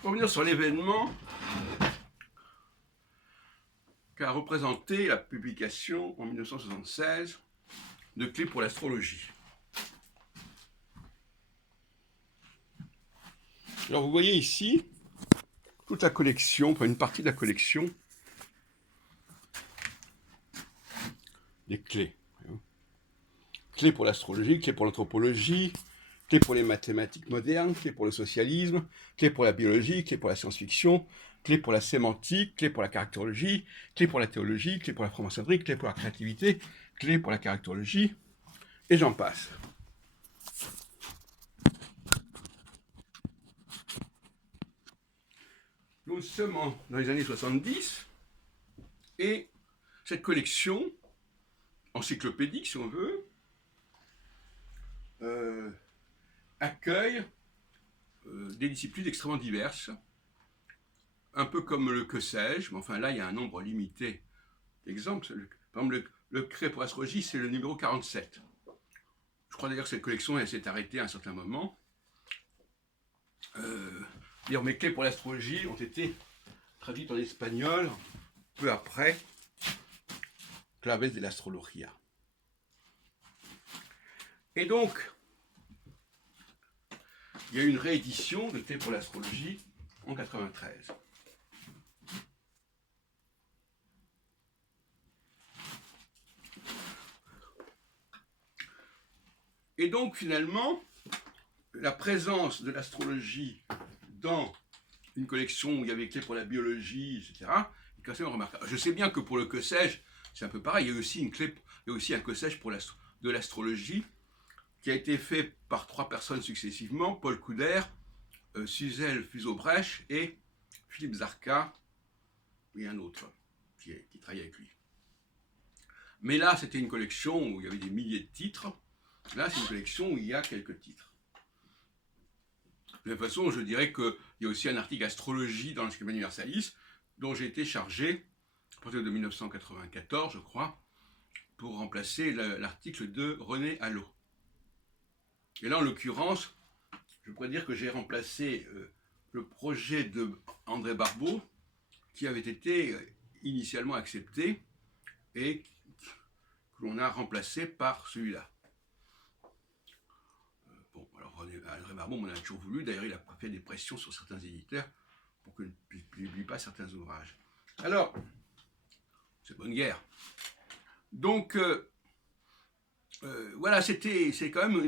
Pour revenir sur l'événement qu'a représenté la publication en 1976 de Clés pour l'astrologie. Alors vous voyez ici toute la collection, enfin une partie de la collection des clés. Clés pour l'astrologie, clés pour l'anthropologie, clés pour les mathématiques modernes, clés pour le socialisme, clés pour la biologie, clés pour la science-fiction, clés pour la sémantique, clés pour la caractérologie, clés pour la théologie, clés pour la franc-maçonnerie, clés pour la créativité, clés pour la caractérologie, et j'en passe. Nous sommes dans les années 70, et cette collection, encyclopédique si on veut, accueille des disciplines extrêmement diverses, un peu comme le que sais-je, mais enfin là il y a un nombre limité d'exemples. Par exemple, le Clé pour l'astrologie, c'est le numéro 47. Je crois d'ailleurs que cette collection elle s'est arrêtée à un certain moment. D'ailleurs, mes clés pour l'astrologie ont été traduites en espagnol peu après Claves de l'Astrología. Et donc, il y a eu une réédition de Clés pour l'astrologie en 93. Et donc, finalement, la présence de l'astrologie dans une collection où il y avait Clés pour la biologie, etc., est quand même remarquable. Je sais bien que pour le que sais-je, c'est un peu pareil. Il y a aussi une clé, il y a aussi un que sais-je pour de l'astrologie qui a été fait par 3 personnes successivement, Paul Couder, Suzel Fusobrecht et Philippe Zarka, et un autre qui travaillait avec lui. Mais là, c'était une collection où il y avait des milliers de titres. Là, c'est une collection où il y a quelques titres. De toute façon, je dirais qu'il y a aussi un article astrologie dans l'Encyclopédie Universalis, dont j'ai été chargé, à partir de 1994, je crois, pour remplacer l'article de René Allot. Et là, en l'occurrence, je pourrais dire que j'ai remplacé le projet de André Barbeau, qui avait été initialement accepté et que l'on a remplacé par celui-là. Bon, alors André Barbeau m'en a toujours voulu, d'ailleurs il a fait des pressions sur certains éditeurs pour que je ne publie pas certains ouvrages. Alors, c'est bonne guerre. Donc, voilà, c'est quand même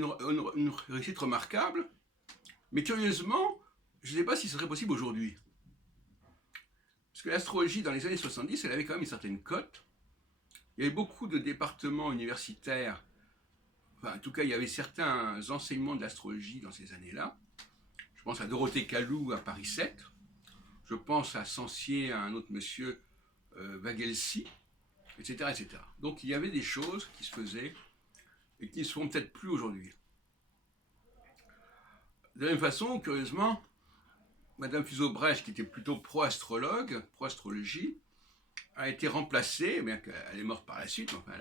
une réussite remarquable, mais curieusement, je ne sais pas si ce serait possible aujourd'hui. Parce que l'astrologie, dans les années 70, elle avait quand même une certaine cote. Il y avait beaucoup de départements universitaires, enfin, en tout cas, il y avait certains enseignements de l'astrologie dans ces années-là. Je pense à Dorothée Calou à Paris 7. Je pense à Sancier, à un autre monsieur, Vagelsi, etc., etc. Donc, il y avait des choses qui se faisaient et qui ne se font peut-être plus aujourd'hui. De la même façon, curieusement, Madame Fusobrecht, qui était plutôt pro-astrologue, pro-astrologie, a été remplacée, bien qu'elle est morte par la suite, enfin,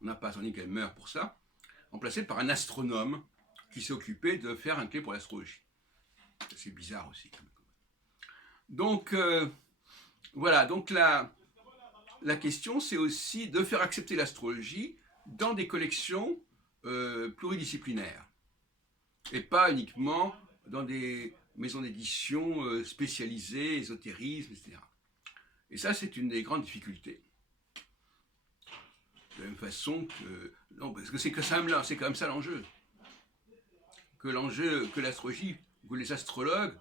on n'a pas attendu qu'elle meure pour ça, remplacée par un astronome qui s'est occupé de faire un clé pour l'astrologie. C'est bizarre aussi. Donc, voilà, donc la question, c'est aussi de faire accepter l'astrologie dans des collections pluridisciplinaires, et pas uniquement dans des maisons d'édition spécialisées, ésotérisme, etc. Et ça, c'est une des grandes difficultés. De la même façon que... Non, parce que c'est quand même ça l'enjeu. Que l'astrologie, que les astrologues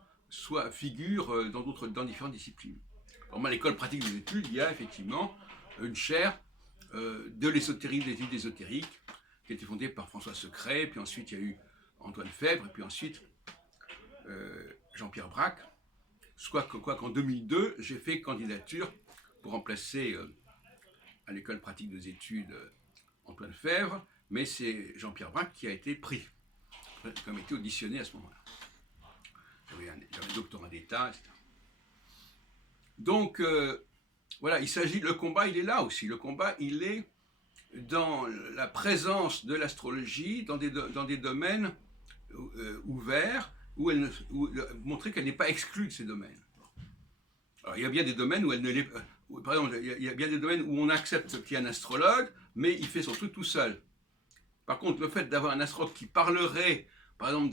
figurent dans différentes disciplines. Dans l'école pratique des études, il y a effectivement une chaire de l'ésotérisme, des études ésotériques, qui a été fondée par François Secret, puis ensuite il y a eu Antoine Fèvre, et puis ensuite Jean-Pierre Braque. Soit qu'en 2002, j'ai fait candidature pour remplacer à l'école pratique des études Antoine Fèvre, mais c'est Jean-Pierre Braque qui a été pris, comme été auditionné à ce moment-là. J'avais un doctorat d'État, etc. Donc, voilà, le combat, il est là aussi. Le combat, il est dans la présence de l'astrologie, dans des domaines ouverts, montrer qu'elle n'est pas exclue de ces domaines. Alors, il y a bien des domaines où elle ne l'est pas. Par exemple, il y a bien des domaines où on accepte qu'il y a un astrologue, mais il fait son truc tout seul. Par contre, le fait d'avoir un astrologue qui parlerait, par exemple,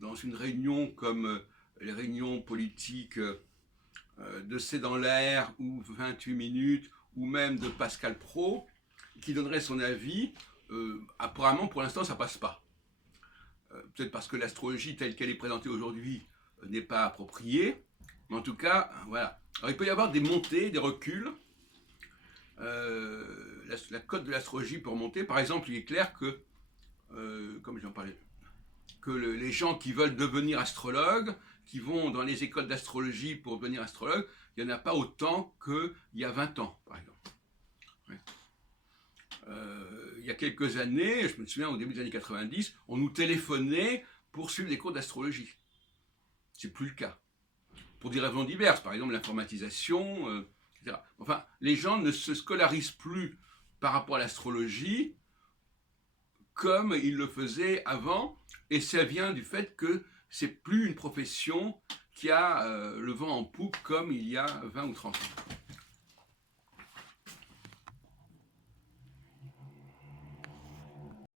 dans une réunion comme les réunions politiques de C'est dans l'air, ou 28 minutes, ou même de Pascal Praud, qui donnerait son avis, apparemment, pour l'instant, ça passe pas. Peut-être parce que l'astrologie telle qu'elle est présentée aujourd'hui n'est pas appropriée, mais en tout cas, voilà. Alors, il peut y avoir des montées, des reculs. La cote de l'astrologie peut remonter. Par exemple, il est clair que, comme j'en parlais, que les gens qui veulent devenir astrologues, qui vont dans les écoles d'astrologie pour devenir astrologue, il n'y en a pas autant qu'il y a 20 ans, par exemple. Ouais. Il y a quelques années, je me souviens au début des années 90, on nous téléphonait pour suivre des cours d'astrologie. C'est plus le cas. Pour des raisons diverses, par exemple l'informatisation, etc. Enfin, les gens ne se scolarisent plus par rapport à l'astrologie comme ils le faisaient avant, et ça vient du fait que c'est plus une profession qui a le vent en poupe comme il y a 20 ou 30 ans.